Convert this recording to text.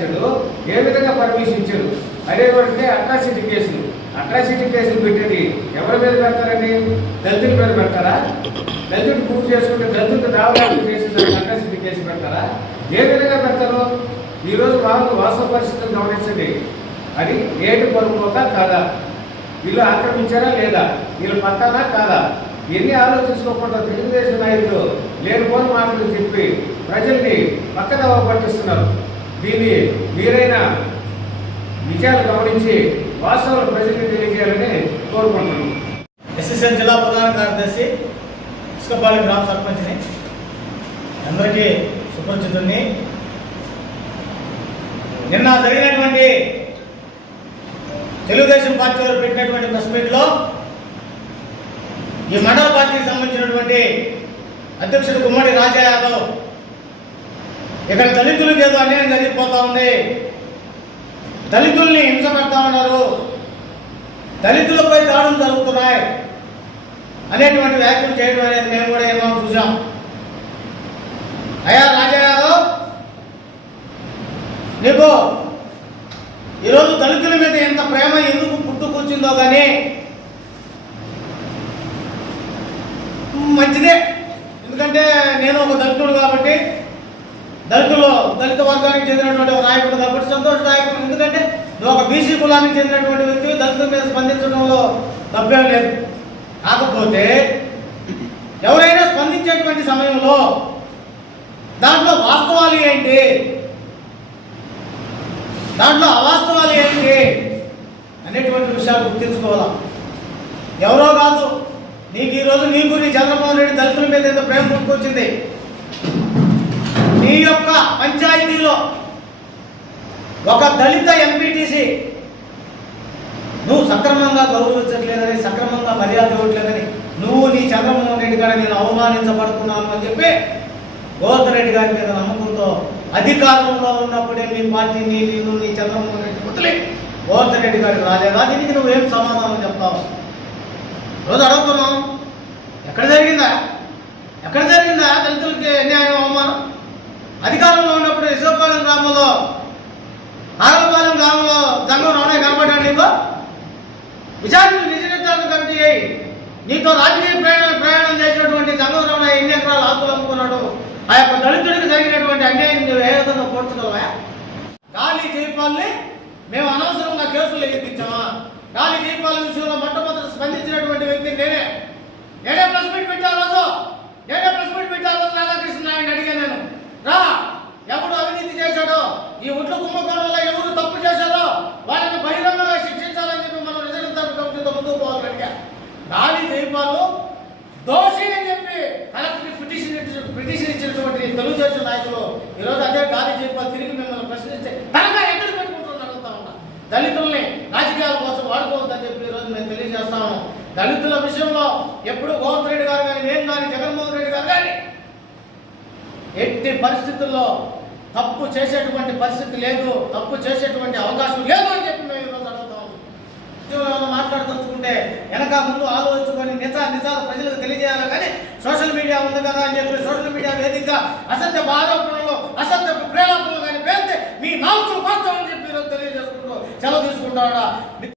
రాయించాడు ఏ విధంగా పర్మిషన్ ఇచ్చాడు? అదేమంటే అట్రాసిటీ కేసులు. అట్రాసిటీ కేసులు పెట్టేది ఎవరి మీద పెడతారండి? దళితుల మీద పెడతారా? దళితుడు పూర్తి చేసుకుంటే దళితుడు రావడానికి చేసిన అట్రాసిటీ కేసు పెడతారా? ఏ విధంగా పెడతారు? ఈరోజు వాళ్ళు వాస్తవ పరిస్థితులు గమనించండి. అది ఏటి పరుపోక కాదా? వీళ్ళు ఆక్రమించారా లేదా? వీళ్ళు పట్టాలా కాదా? ఎన్ని ఆలోచించుకోకుండా తెలుగుదేశం నాయకులు లేనిపోని మాటలు చెప్పి ప్రజల్ని పక్కదవ పట్టిస్తున్నారు. దీన్ని మీరైనా నిజాలు గమనించి వాస్తవాలు ప్రజలకు తెలియజేయాలని కోరుకుంటున్నాను ఎస్ఎస్ఎన్ జిల్లా ప్రధాన కార్యదర్శి ఇసుకపాలెం గ్రామ సర్పంచ్ని. అందరికీ సుపరిచితుని నిన్న జరిగినటువంటి తెలుగుదేశం పార్టీ వారు పెట్టినటువంటి ప్రెస్ మీట్లో ఈ మండల పార్టీకి సంబంధించినటువంటి అధ్యక్షుడు కుమ్మడి రాజా యాదవ్ ఇక్కడ దళితులకు ఏదో అన్యాయం జరిగిపోతా ఉంది. దళితుల్ని హింస పెడతా ఉన్నారు. దళితులపై దాడులు జరుగుతున్నాయి. అనేటువంటి వ్యాఖ్యలు చేయడం అనేది మేము కూడా ఏమో చూసాం. అయ్యా రాజా నీకు ఈరోజు దళితుల మీద ఎంత ప్రేమ ఎందుకు పుట్టుకొచ్చిందో కానీ మంచిదే. ఎందుకంటే నేను ఒక దళితుడు కాబట్టి దళితులు దళిత వర్గానికి చెందినటువంటి ఒక నాయకుడు కాబట్టి సంతోషదాయకం ఎందుకంటే నువ్వు ఒక బీసీ కులానికి చెందినటువంటి వ్యక్తి దళితుల మీద స్పందించడంలో తప్పేం లేదు. కాకపోతే ఎవరైనా స్పందించేటువంటి సమయంలో దాంట్లో వాస్తవాలు ఏంటి? దాంట్లో అవాస్తవాలు ఏంటి అనేటువంటి విషయాలు గుర్తించుకోవాలా? ఎవరో కాదు. నీకు ఈరోజు నీకు నీ చంద్రబాబు నాయుడు దళితుల మీద ఎంత ప్రేమ పుట్టుకొచ్చింది. నీ యొక్క పంచాయతీలో ఒక దళిత ఎంపీటీసీ నువ్వు సక్రమంగా గౌరవించట్లేదని సక్రమంగా మర్యాద ఇవ్వట్లేదని నువ్వు నీ చంద్రమోహన్ రెడ్డి గారు నేను అవమానించబడుతున్నాను అని చెప్పి గోవర్ధన్ రెడ్డి గారి మీద నమ్మకంతో అధికారంలో ఉన్నప్పుడే మీ పార్టీని నిన్ను నీ చంద్రమోహన్ రెడ్డి వదిలే గోవర్ధన్ రెడ్డి గారికి రాలేదా దీనికి నువ్వేం సమాధానం చెప్తావు? రోజు అడుగుతున్నావు ఎక్కడ జరిగిందా? ఎక్కడ జరిగిందా దళితులకి అన్యాయం అవమానం? అధికారంలో ఉన్నప్పుడు ఇసుపాలెం గ్రామంలో ఆగలపాలెం గ్రామంలో జంగం రావణే కనబడ్డాడు నీకు? విచారణ నిజ నిర్ధారణ కమిటీ అయి నీతో రాజకీయ ప్రయాణం ప్రయాణం చేసినటువంటి జంగం రమణ ఎన్ని ఎకరాలు ఆస్తులు అమ్ముకున్నాడు? ఆ యొక్క దళితుడికి జరిగినటువంటి అన్యాయం నువ్వు ఏ విధంగా పోర్చుకోవా గాలి జైపాల్ని మేము అనవసరంగా కేసులు ఎక్కించామా? గాలి జైపాల్ విషయంలో మొట్టమొదటి స్పందించినటువంటి వ్యక్తి నేనే. నేనే ప్రెస్ మీట్ పెట్టా రోజు. నేనే ప్రెస్ మీట్ పెట్టా రోజు రాధాకృష్ణ నాయుడు అడిగా నేను రా ఎవడు అవినీతి చేశాడో ఈ ఒట్లు కుంభకోణంలో ఎవరు తప్పు చేశారో వాళ్ళని బహిరంగంగా శిక్షించాలని చెప్పి మనం రిజర్వ్ తరపు కమిటీతో ముందుకు పోవాలని అడిగా గాలి జైపాలు దోషి అని చెప్పి కలెక్టర్ పిటిషన్ ఇచ్చి- ఇచ్చినటువంటి తెలుగుదేశం నాయకులు ఈరోజు అదే గాలి జైపాల్ తిరిగి మిమ్మల్ని ప్రశ్నిస్తే తనగా ఎక్కడ పెట్టుకుంటున్నారు అడుగుతా ఉన్నా. దళితుల్ని రాజకీయాల కోసం వాడుకోవద్దని చెప్పి ఈరోజు మేము తెలియజేస్తాము దళితుల విషయంలో ఎప్పుడు గోవర్ధన్ రెడ్డి గారు కానీ నేను కానీ జగన్మోహన్ రెడ్డి గారు కానీ ఎట్టి పరిస్థితుల్లో తప్పు చేసేటువంటి పరిస్థితి లేదు తప్పు చేసేటువంటి అవకాశం లేదు అని చెప్పి మేము ఈరోజు అడుగుతాము ఉద్యోగంలో మాట్లాడదలుచుకుంటే వెనక ముందు ఆలోచించుకొని నిజ నిజాలు ప్రజలకు తెలియజేయాలి కానీ సోషల్ మీడియా ఉంది కదా అని చెప్పి సోషల్ మీడియా వేదికగా అసత్య ఆరోపణలు అసత్య ప్రేరేపణలు కానీ పేరితే మీ నాలుగులు కోస్తామని చెప్పి తెలియజేసుకుంటూ సెలవు తీసుకుంటాడా?